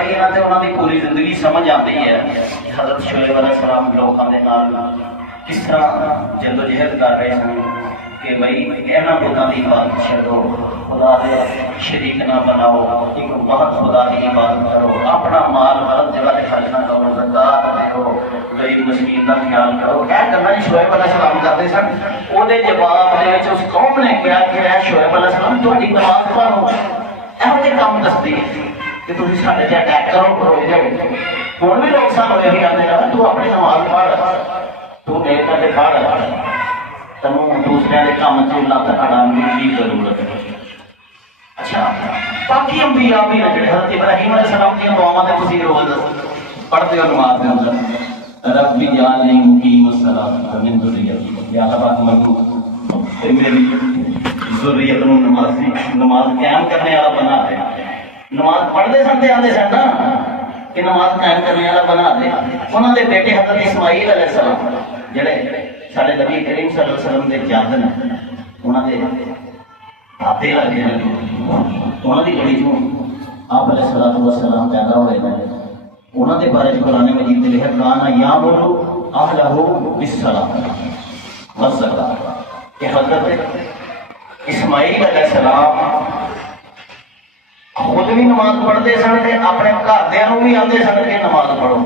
ابراہیم تے انہاں دی پوری زندگی سمجھ آتی ہے حضرت شعیب علیہ السلام لوکاں دے نال کس طرح جدوجہد کر رہے سن کہ بھائی اینا بتاں دی عبادت چھڈو، خدا دے شریک نہ بناؤ، ایک وحد خدا دی عبادت کرو، اپنا مال غلط جگہ تے خرچ نہ کرو، زکات دیو، غریب مسکین دا خیال کرو۔ اے گلاں شعیب علیہ السلام کرتے سن۔ او دے جواب دے وچ اس قوم نے کہا کہ اے شعیب علیہ السلام تہاڈی نماز پڑھو، ਇਹੋ ਜਿਹੇ ਕੰਮ ਦੱਸਦੀ ਕਿ ਤੁਸੀਂ ਸਾਡੇ ਤੇ ਅਟੈਕ ਕਰੋ ਹੋਏ ਜਾਓ। ਹੁਣ ਵੀ ਲੋਕ ਸਾਨੂੰ ਇਹੀ ਕਹਿੰਦੇ ਨੇ ਤੂੰ ਆਪਣੀ ਨਮਾਜ਼ ਪੜ੍ਹ, ਤੂੰ ਨੇਕ ਤੇ ਪੜ੍ਹ, ਤੈਨੂੰ ਦੂਸਰਿਆਂ ਦੇ ਕੰਮ 'ਚ ਲੱਤ ਅੜਾਉਣ ਦੀ ਕੀ ਜ਼ਰੂਰਤ ਹੈ। ਅੱਛਾ, ਬਾਕੀ ਅੰਬੀਆ ਵੀ ਨੇ ਜਿਹੜੇ ਹਜ਼ਰਤ ਇਬਰਾਹੀਮ ਅਲੈਹਿ ਸਲਾਮ ਦੀਆਂ ਦੁਆਵਾਂ ਤੇ ਤੁਸੀਂ ਰੋਜ਼ ਪੜ੍ਹਦੇ ਹੋ ਨਮਾਜ਼ ਦੇ ਅੰਦਰ, ਰੱਬੀ ਜਾਲਨੀ ਮੁਕੀਮ الصلاۃ ومن ذریتی، یا اللہ پاک ਮੈਨੂੰ ਤੇ ਮੇਰੀ ذریت ਨੂੰ نماز قائم کرنے والا بنا دے۔ نماز پڑھتے سن تے آتے سن نا کہ نماز قائم کرنے والا بنا دے۔ انہوں نے بیٹے حضرت اسماعیل علیہ السلام جڑے سارے نبی کریم صلی اللہ علیہ وسلم کے جد نے، انہوں نے دادے لگتے ہیں، انہوں کی گڑی چوں آپ علیہ الصلوۃ والسلام پیدا ہوئے ہیں۔ انہوں کے بارے قرآن مجید میں لکھا کانا یامر اہلہ بالصلاۃ والزکاۃ، کہ حضرت اسماعیل علیہ السلام خود بھی نماز پڑھتے سن تے اپنے گھردیاں بھی آتے سن کہ نماز پڑھو،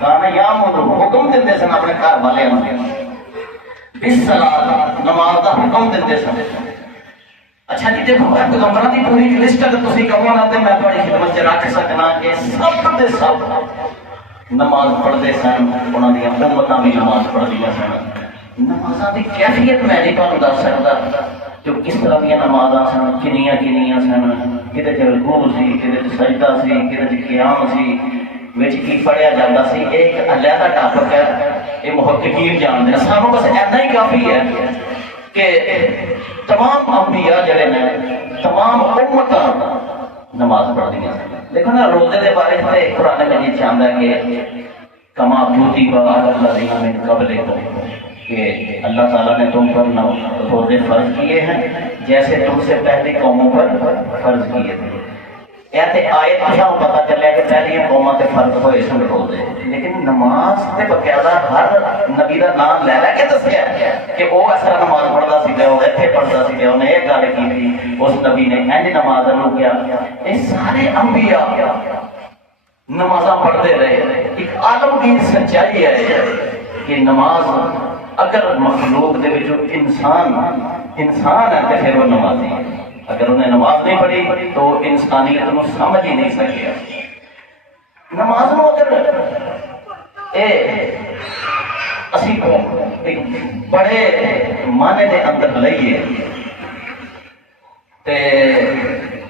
کانا یامر حکم دیتے سن اپنے گھر والوں کو بالصلاۃ، نماز کا حکم دیتے سن۔ اچھا جی دیکھو پیغمبراں دی پوری لسٹ اگر تسی کہو نا تے میں تہاڈی خدمت چ رکھ سکنا کہ سب دے سب نماز پڑھتے سن، انہاں دی امتاں بھی نماز پڑھدیاں سن۔ نمازاں دی کیفیت میں نہیں تہانوں دس سکدا جو کس طرح دیا نمازاں سن، کنیاں سن، کدے چ رکوع سی، کدے چ سجدہ سی، کدے چ قیام سی، وچ کی پڑھیا جاتا سی۔ ایک علیحدہ ٹاپک ہے، یہ محققین جانتے ہیں۔ سانوں بس اتنا ہی کافی ہے کہ تمام انبیاء جڑے نے، تمام امتاں نماز پڑھدیاں سن۔ دیکھو نا روزے دے بارے میں قرآن مجید چاہتا ہے کہ کما کتب علی الذین من قبلکم، کہ اللہ تعالیٰ نے تم پر روزے فرض کیے ہیں جیسے تم سے پہلی قوموں پر فرض کیے تھے۔ ایسے آیت ہم پتہ چلے کہ پہلی قوموں سے فرض ہوئے سن روزے، لیکن نماز سے باقاعدہ ہر نبی کا نام لے کے دسیا کہ وہ اس طرح نماز پڑھتا سی، وہ اتنے پڑھتا سی، انہیں یہ گل کی تھی، اس نبی نے انج نماز کیا۔ یہ سارے انبیاء نماز پڑھتے رہے۔ ایک عالمگیر سچائی ہے کہ نماز اگر مخلوق دے وچ انسان ہے تو پھر وہ نمازی ہے۔ اگر انہیں نماز نہیں پڑھی تو انسانیت کو سمجھ ہی نہیں سکیا۔ نماز نو اگر اسی ایک بڑے معنی دے اندر لئیے تے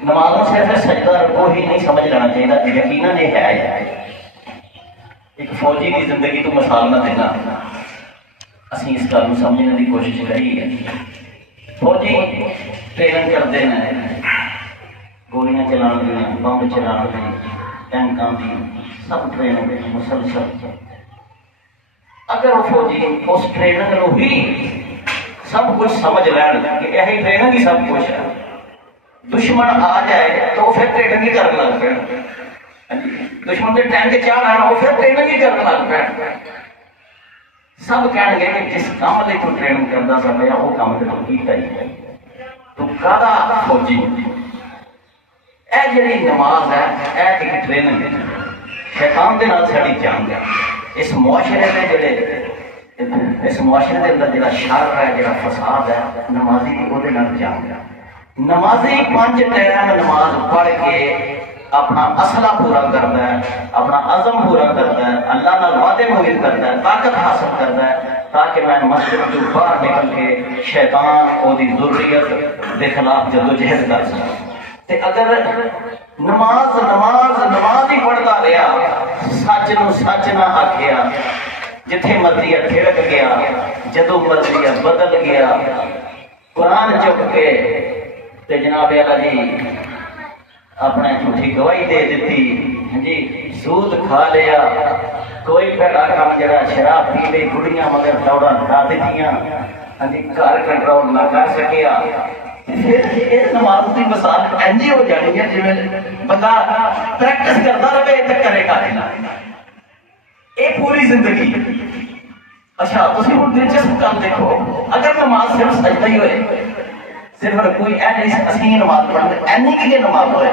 نماز نو صرف سجدہ رکوع ہی نہیں سمجھ لینا چاہیے، یقیناً یہ ہے۔ ایک فوجی کی زندگی تو مثال نہ دینا، اسی اس گل سمجھنے کی کوشش کری ہے۔ فوجی ٹریننگ کرتے ہیں، گولیاں چلانے دی، بمب چلانے دی، ٹینکاں دی، سب ٹریننگ مسلسل۔ اگر وہ فوجی اس ٹریننگ نو ہی سب کچھ سمجھ لین کہ یہی ٹریننگ ہی سب کچھ ہے، دشمن آ جائے تو پھر ٹریننگ ہی کرنے لگ پہ، دشمن کے ٹینک چاہ رہا وہ پھر ٹریننگ ہی کرنے لگ پہ۔ سب کہنے گے کہ جس کام لئے تو ٹریننگ کرتا سا میرا وہ کام تو کیتا ہی ہے، تو کہا فوجی۔ اے جڑی نماز ہے اے ایک ٹریننگ ہے، شیطان دے نال ساڈی جنگ ہے۔ اس معاشرے دے جڑے اس معاشرے دے اندر جڑا شر ہے، جڑا فساد ہے، نمازی وہ دے نال جنگ ہے۔ نمازی 5 ٹائم نماز پڑھ کے اپنا اصلہ پورا کرتا ہے، اپنا عزم پورا کرتا ہے، اللہ نال وعدے محیط کرتا ہے، طاقت حاصل کرتا ہے تاکہ میں مسجد تو باہر نکل کے شیطان اور دی ذریت دے خلاف جدوجہد کر سکتا۔ تے اگر نماز ہی پڑھتا رہا، سچ نو سچ نہ آکھیا، جتھے مرضی ہے پھرک گیا، جدو مرضی ہے بدل گیا، قرآن چک کے تے جناب اعلیٰ جی اپنے جھوٹی گواہی دے دیتی جی، سود کھا لیا، کوئی بھڑا کام جڑا شراب پی لی، گڑیاں مگر دوڑا ہٹا دیتیاں، جی گھر کنٹرول نہ کر سکیا۔ پھر نماز کی مثال ایسی ہو جانی ہے جی بندہ پریکٹس کرتا رہے ਤੇ ਕਰੇਗਾ ਇਹ ਪੂਰੀ ਜ਼ਿੰਦਗੀ। ਅੱਛਾ ਤੁਸੀਂ ਹੁਣ ਦਿਲਚਸਪ ਕੰਮ ਦੇਖੋ, ਅਗਰ ਨਮਾਜ਼ ਸਿਰਫ ਸਜਦਾ ਹੀ ਹੋਏ, ਸਿਰਫ ਕੋਈ ਐਨੀ ਅਸੀਂ ਨਮਾਜ਼ ਪੜ੍ਹਦੇ ਐਨੀ ਕਿ ਨਮਾਜ਼ ਹੋਏ।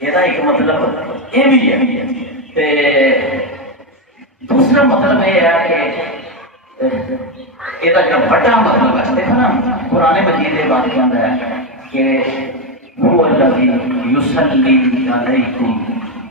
ਇਹਦਾ ਇੱਕ ਮਤਲਬ ਇਹ ਵੀ ਹੈ। ਤੇ ਦੂਸਰਾ ਮਤਲਬ ਇਹ ਹੈ ਕਿ ਇਹਦਾ ਜਿਹੜਾ ਵੱਡਾ ਮਤਲਬ ਹੈ, ਦੇਖੋ ਨਾ ਪੁਰਾਣੇ ਮਜੀਦ ਦੇ ਵਾਕਿਆ ਆਉਂਦਾ ਹੈ ਕਿ ਉਹ ਅੱਲਾਹੀ ਯੁਸੱਲੀ ਅਲੈਕੁਮ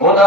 ਉਹਦਾ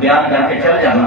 ਬਿਆਨ ਕਰਕੇ ਚੱਲ ਜਾਣਾ।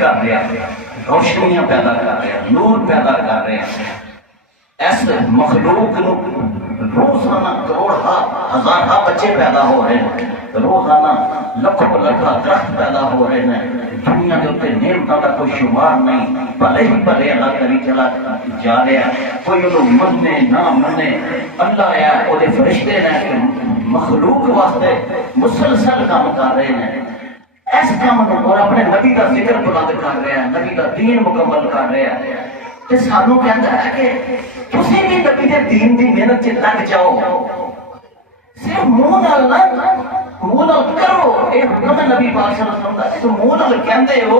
کر رہا ہے؟ روشنیاں پیدا کر رہے ہیں، نور پیدا کر رہے ہیں. اس مخلوق نو روزانہ کروڑاں ہزاراں بچے پیدا ہو رہے ہیں، روزانہ لکھوں لکھاں درخت پیدا ہو رہے ہیں. دنیا کے اتنے نعمتوں کا کوئی شمار نہیں، بھلے ہی بھلے اللہ کری چلا جا رہا ہے. کوئی انہوں منے نہ منے، اللہ ہے وہ فرشتے نے کہ مخلوق واسطے مسلسل کام کر رہے ہیں. اس کام اور اپنے نبی کا ذکر بلند کر رہے ہیں، نبی کا دین مکمل کر رہے ہیں. تے سانو کہندا ہے کہ تسی بھی نبی دے دین دی محنت چ لگ جاؤ، صرف منہ نال نہ منہ نال کرو. یہ حکم ہے نبی پاک صلی اللہ علیہ وسلم دا کہ منہ نال کہندے ہو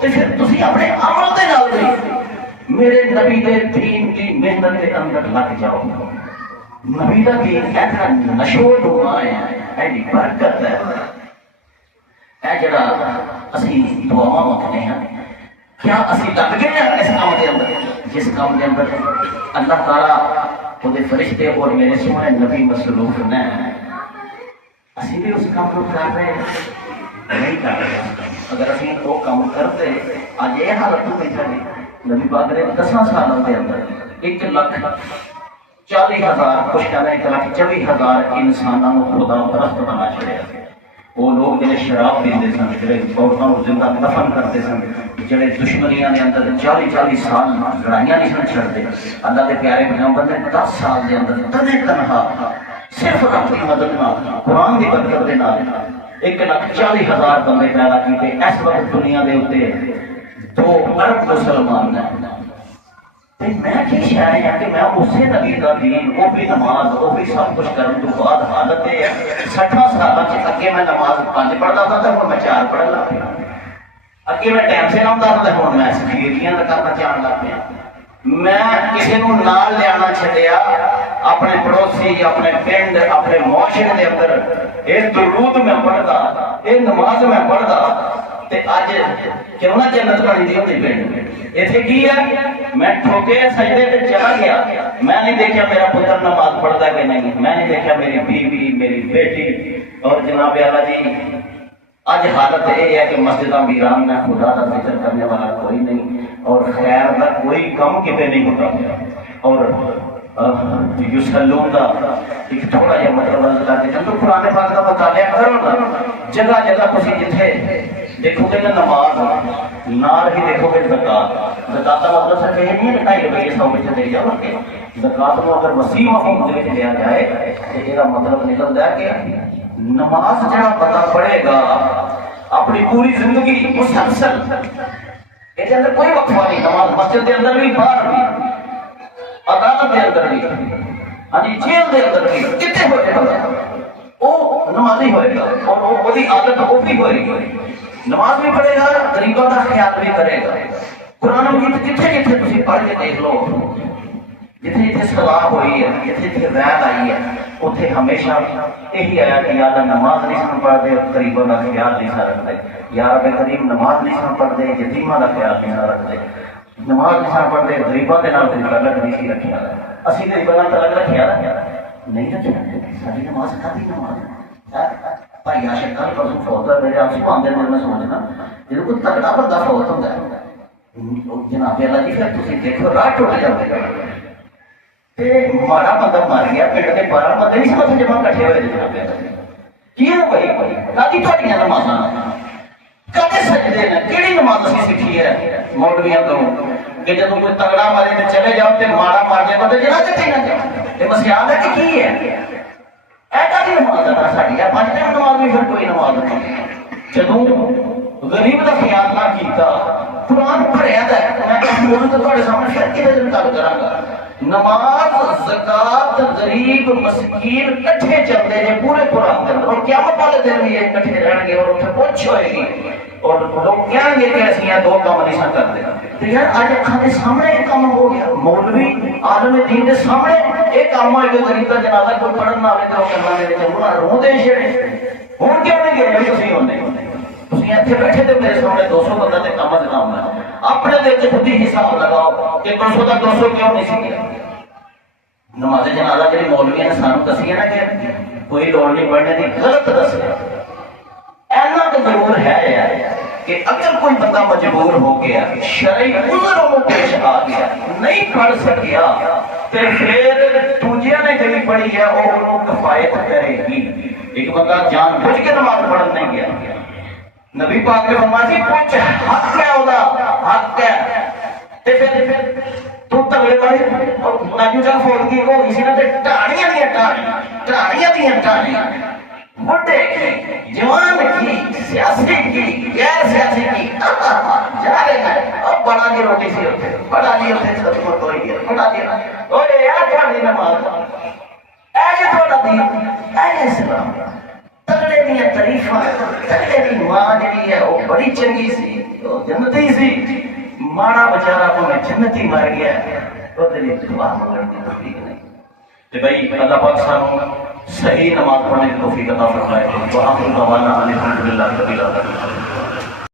تے پھر تسی اپنے عمل دے نال بھی میرے نبی دے دین دی محنت دے اندر لگ جاؤ. نبی دا دین ایسا نشو نما ہے، ایڈی برکت ہے. اے جڑا اسی دعاواں منگتے ہیں، کیا اسی لگ گئے ہیں اس کام کے اندر جس کام کے اندر اللہ تعالیٰ وہ فرشتے اور میرے سونے نبی مصروف نے؟ اسی بھی اس کام کو کر رہے ہیں نہیں کر رہے. اگر اسی وہ کام کرتے آج یہ حالت ہو گئی ساری. نبی پاک نے 10 سالوں کے اندر 1,40,000 کچھ کہنا 1,24,000 انسانوں کو خدا پرست بنا چھڑیا. وہ لوگ جڑے شراب پیندے سن، جڑے عورتوں کو زندہ دفن کرتے سن، جڑے دشمنیاں دے اندر 40 سال لڑائیاں نہیں سن چھڑتے. اللہ کے پیارے پیغمبر نے 10 سال دے اندر تنے تنہا صرف رب کی مدد نال قرآن کی برکت دے نال 1,40,000 بندے پیدا کیتے. اس وقت دنیا دے اوتے 2 ارب مسلمان ہیں. میں کی شاید ہے کہ میں اسے نبی کا دین، وہ بھی نماز، وہ بھی سب کچھ کرنے تو بعد حالت ہے 60 سال اگے میں نماز 5 پڑھتا تھا تو ہوں میں 4 پڑھن لگ پیا. اگے میں ٹائم سے آتا تھا تو ہوں میں سفیریاں کرنا چاہن لگ پیا. میں کسی کو نال لیا چھڈیا، اپنے پڑوسی، اپنے پنڈ، اپنے معاشرے کے اندر یہ درود میں پڑھتا، یہ نماز میں پڑھتا. اج کیوں نہ جنت بنی دی ہوتی پنڈ اتنے کی ہے؟ میں ٹھوکے سجدے تے چلا گیا، میں نہیں دیکھا میرا پتر نماز پڑھتا کہ نہیں، میں نہیں دیکھا میری بیوی، میری بیٹی. اور جناب اعلیٰ جی اج حالت یہ ہے کہ مسجداں ویران میں، خدا کا ذکر کرنے والا کوئی نہیں، اور خیر کا کوئی کم کتے نہیں ہوتا. اور یوسلون کا ایک تھوڑا جہا مطلب کر کے تو قرآن پاک کا مطالعہ کرو نا. جگہ جگہ تسی جتھے دیکھو گے نا نماز نال ہی دیکھو گے زکات. زکات کا مطلب صرف یہ نہیں ہے کہ 2.5 روپئے 100 میں دے جاؤ. زکات کو اگر وسیع مفہوم دے لیا جائے تو یہ مطلب نکلتا ہے کہ نماز جہاں پتا پڑے گا اپنی پوری زندگی مسلسل، یہ اندر کوئی وقفہ نہیں. نماز مسجد کے اندر بھی، باہر بھی، عدالت کے اندر بھی، ہاں جی جیل کے اندر بھی، کتنے ہوئے گا وہ نمازی ہوئے گا. اور وہ عادت وہ بھی ہوئے گی، نماز بھی پڑھے گا، غریبوں کا خیال بھی کرے گا. قرآن مجید جتھے جتھے تسی پڑھ کے دیکھ لو، جتھے جتھے صلاح ہوئی ہے، جتھے جتھے رعایت آئی ہے، اتنے ہمیشہ یہی آیا کہ یار نماز نہیں سن پڑھتے، غریبوں کا خیال نہیں سن رکھتے. یا رب کریم نماز نہیں سن پڑھتے، یتیماں کا خیال نہیں سن رکھتے. نماز نہیں سن پڑھتے، غریبوں کے نال تعلق نہیں سی رکھیا. اسی غریبوں کا تعلق رکھیا نہیں رکھیا. ساری نماز کافی نماز بھائی آشک کل پرسوں فوت ہے میرے آپ سے 5 دن میں سوچنا جب کوئی تگڑا بندہ فوت ہوتا ہے جناب اللہ جی پھر تھی دیکھو راہ ٹوٹ جاتے مارا بندہ مر گیا پنڈ کے 12 بندے نہیں سمجھ جمع کٹھے ہوئے جناب کی بھائی کدی تھوڑی نماز کدے سجدے نے کہڑی نماز اسی سیکھی ہے مولویاں تو کہ جب کوئی تگڑا مارے تے چلے جاؤ تے مارا مار جائے بندے جناب کتنے نہ جاؤ یہ مسیحا ہے کہ کی ہے ایسا بھی نماز ہے ساری ہے 5 ٹائم نماز بھی پھر کوئی نماز نہیں. جدوں غریب کا خیال نہ کیتا قرآن پڑھیا میں تو تھوڑے سامنے پھر کتنے دن گل کراں. نماز زکات غریب مسکین کٹھے چلتے ہیں پورے قرآن کے اندر اور قیامت والے دن بھی یہ کٹھے رہن گے اور اتنے پوچھ ہوئے گی اور لوگ کہیں گے کہ ایسی ہیں 2 کام نہیں کرتے. تو یار آج اکھاں دے سامنے ایک کام ہو گیا مولوی عالم دین دے سامنے ایک کام ہوئے کہ غریب کا جنازہ کوئی پڑھن نہ آئے تو کرنا میرے چنگا رو دے چھڑے ہوں کیوں نہیں گئے تسی ہونے تسی اتنے بیٹھے تو میرے سامنے 200 بندہ تے کام جناب ہے اپنے دل خود ہی حساب لگاؤ کہ 200 کا 200 کیوں نہیں سی گیا. نماز جنازہ جی مولوی نے سانو دسی ہے نا کہ کوئی لوڑ نہیں پڑھنے کی غلط دسیا ایسا تو ضرور ہے کہ اگر کوئی بندہ مجبور ہو گیا شرعی عذر وہ پیش آ گیا نہیں پڑھ سکیا تو پھر دوجیا نے جڑی پڑھی ہے وہ انہوں کفایت کرے گی. ایک بندہ جان بوجھ کے نماز پڑھن نہیں گیا, نبی پاک نے فرمایا سی پوچھ حق ہے اودا حق ہے تے پھر تو تگڑے والے ناجو جان فوٹ کی ہو گئی سی نا تے ٹاڑیاں دیاں ٹاڑیاں بڑے کی جوان کی سیاسی کی غیر سیاسی کی جا رہے ہیں اب بڑا جی روٹی سی ہوتے بڑا جی ہوتے صدقہ تو ہی ہے بڑا جی اوے یار تھوڑی نماز اے جی تھوڑا دین اے اسلام تگڑے دیاں تعریفاں تگڑے دی ماں جڑی ہے وہ بڑی چنگی سی وہ جنتی سی ماڑا بچارا کو میں جنتی مر گیا تو دلی دعا منگن کی توفیق نہیں کہ بھائی اللہ پاک سانو صحیح نماز پڑھنے کی توفیق عطا فرمائے. وآخر دعوانا الحمدللہ رب العالمین.